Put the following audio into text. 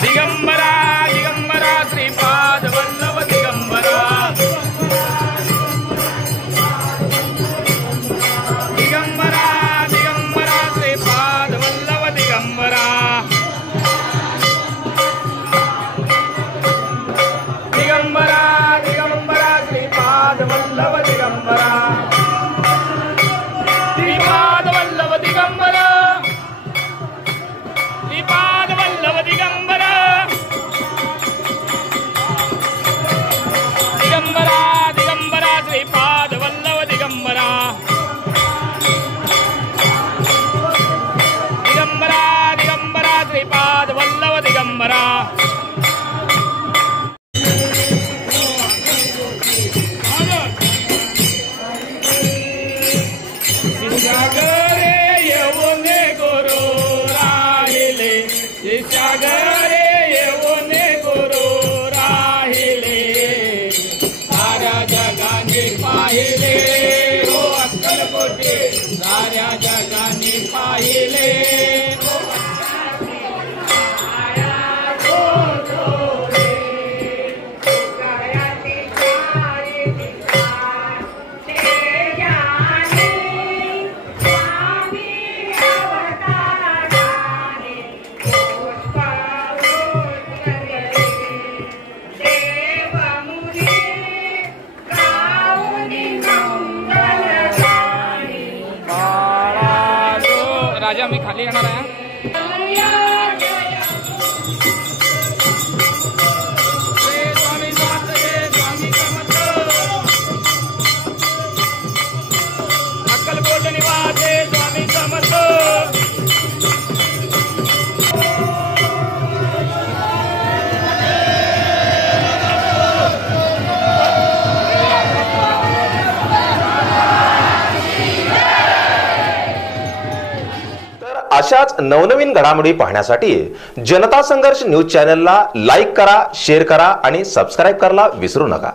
दिगंबरा दिगंबरा श्रीपाद वल्लभ दिगंबरा दिगंबरा दिगंबरा श्रीपाद वल्लभ दिगंबरा दिगंबरा दिगंबरा श्रीपाद वल्लभ दिगंबरा श्रीपाद वल्लभ दिगंबरा श्रीपाद वल्लभ दिगंबरा दिगंबरा दिगंबरा श्रीपाद वल्लभ दिगंबरा दिगंबरा दिगंबरा श्रीपाद वल्लभ दिगंबरा सागरे येऊने गुरु राहिले सागरे येऊने गुरु राहिले साऱ्या जगाने पाहिले हो अक्कलकोटे साऱ्या जगाने पाहिले राजा मी खाली येणार आहे स्वामी समर्थ स्वामी समर्थ अक्कलकोट निवासी स्वामी समर्थ अशाच नवनवीन घडामोडी पाहण्यासाठी जनता संघर्ष न्यूज चॅनलला लाईक करा, शेअर करा आणि सबस्क्राइब करायला विसरू नका।